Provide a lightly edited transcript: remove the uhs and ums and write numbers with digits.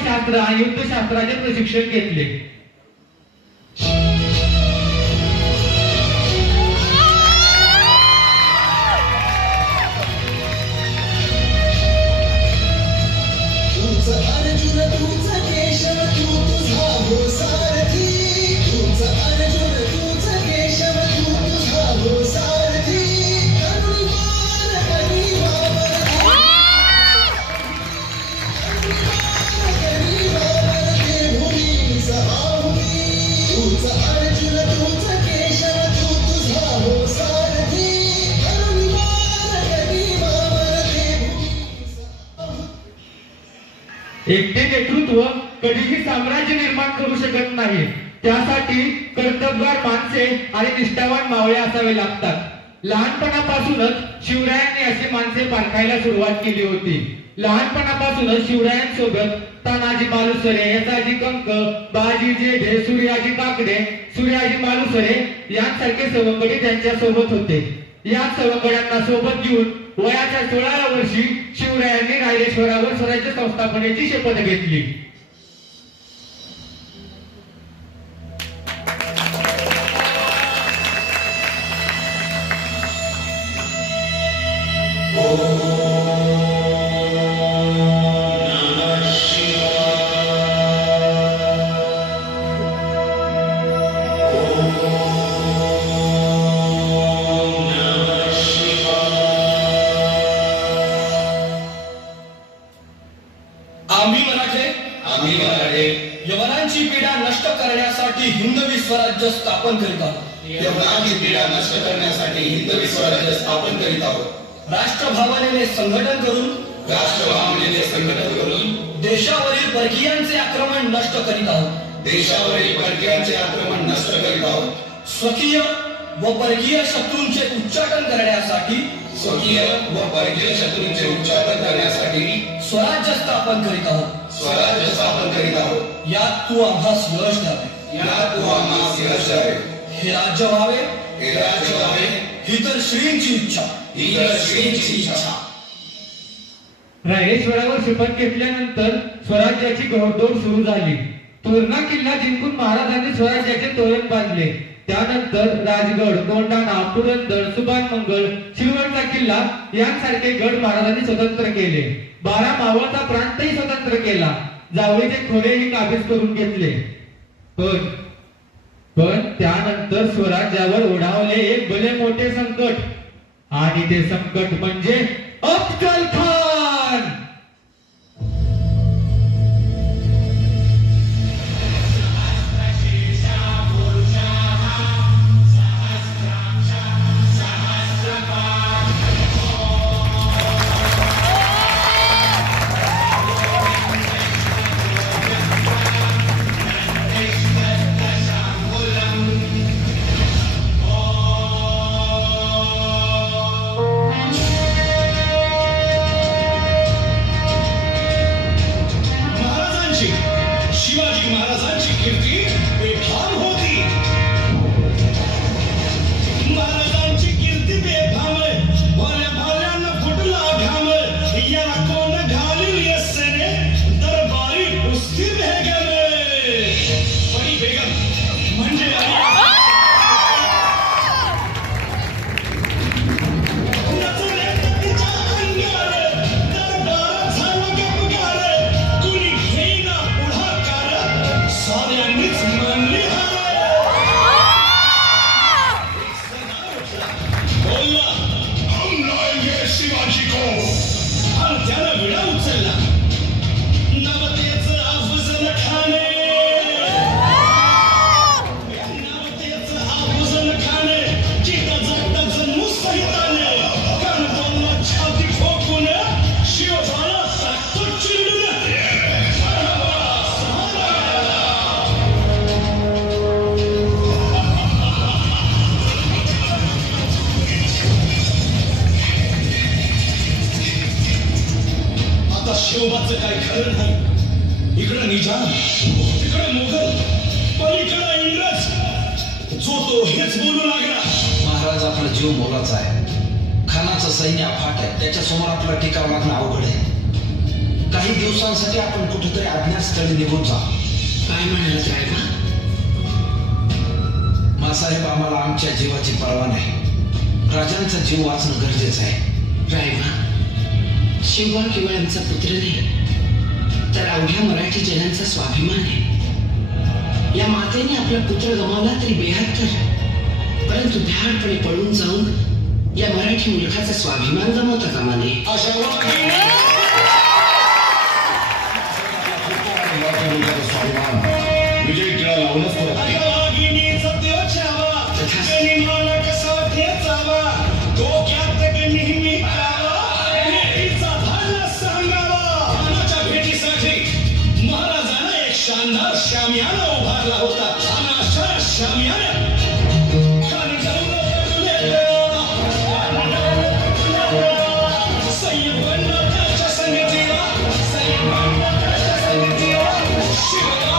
धर्मशास्त्र आणि युद्धशास्त्राचे प्रशिक्षण घेतले. एकटे नेतृत्व कधीही साम्राज्य निर्माण करू शकत नाही. त्यासाठी कर्तबगार माणसे आणि निष्ठावान मावळे असावे लागतात. लहानपणापासूनच शिवरायांनी अशी माणसे पारखायला सुरुवात केली होती. लहानपणापासूनच शिवरायांसोबत तानाजी मालुसरे, यसाजी कंक, बाजी जेठे, सूर्याजी काकडे, सूर्याजी मालुसरे यांसारखे सवंगडी त्यांच्या सोबत होते. या सवंगड्यांना सोबत घेऊन वयाच्या 16व्या वर्षी शिवरायांनी रायरेश्वरावर स्वराज्य संस्थापनेची शपथ घेतली. यवनांची पीडा नष्ट करण्यासाठी हिंदवी स्वराज्य स्थापन करीत आहोत. यवनांची पीडा नष्ट करण्यासाठी हिंदवी स्वराज्य स्थापन करीत आहोत. राष्ट्रभावनेने संघटन करून देशावरील परकीयांचे आक्रमण नष्ट करीत आहोत. देशावरील परकीयांचे आक्रमण नष्ट करीत आहोत. स्वकीय व परकीय शत्रूंचे उच्चाटन करण्यासाठी स्वराज्य स्थापन करीत आहोत. यात तू आम्हास यश द्यावे. हे राज्य व्हावे ही तर श्रींची इच्छा. रायरेश्वरावर शपथ घेतल्यानंतर स्वराज्याची घोडदौड सुरू झाली. तोरणा किल्ला जिंकून महाराजांनी स्वराज्याचे तोरण बांधले. त्यानंतर राजगड, कोंढाणा, पुरंदर, सुभानमंगळ, शिरवळचा किल्ला यांसारखे गड महाराजांनी स्वतंत्र केले. 12 मावळचा प्रांतही स्वतंत्र केला. जावळीचे खोरेही काबीज करून घेतले. पण त्यानंतर स्वराज्यावर ओढावले एक भले मोठे संकट, आणि ते संकट म्हणजे अफजल खान. शिवाजी महाराजांची कीर्ती बेफाम होती. महाराजांची कीर्ती बेफाम, भल्या भाल्यांना फुटला घाम. याला कोण घालील यस्सेने दरबारी कुस्ती भेगमे. बडी बेगम म्हणजे शिवबाचं काय खरं नाही. इकडं निजाम, तिकडं मुघल, पलीकडं इंग्रज. जो तो हेच बोलू लागला. महाराज आपला जीव मोलाचा आहे. खानाचं सैन्य अफाट आहे. त्याच्या समोर आपला टिकाव लागणं अवघड आहे. काही दिवसांसाठी आपण कुठेतरी अज्ञात स्थळी निघून जा. काय म्हणालात रायबा? मासाहेब, आम्हाला आमच्या जीवाची पर्वा नाही. राजांचा जीव वाचणं गरजेचं आहे. रायबा, शिवबा केवळ आमचा पुत्र नाही, तर अवघ्या मराठी जनांचा स्वाभिमान आहे. या मातेने आपला पुत्र गमावला तरी बेहत्तर, परंतु धाडपणे पळून जाऊन या मराठी मुलखाचा स्वाभिमान गमावता कामा नये. विजय टिळा लावूनच परत महाराजांना एक शानदार शामियाना उभारला होता. आणि अशा शामियाना संगतीला शिवरायांच्या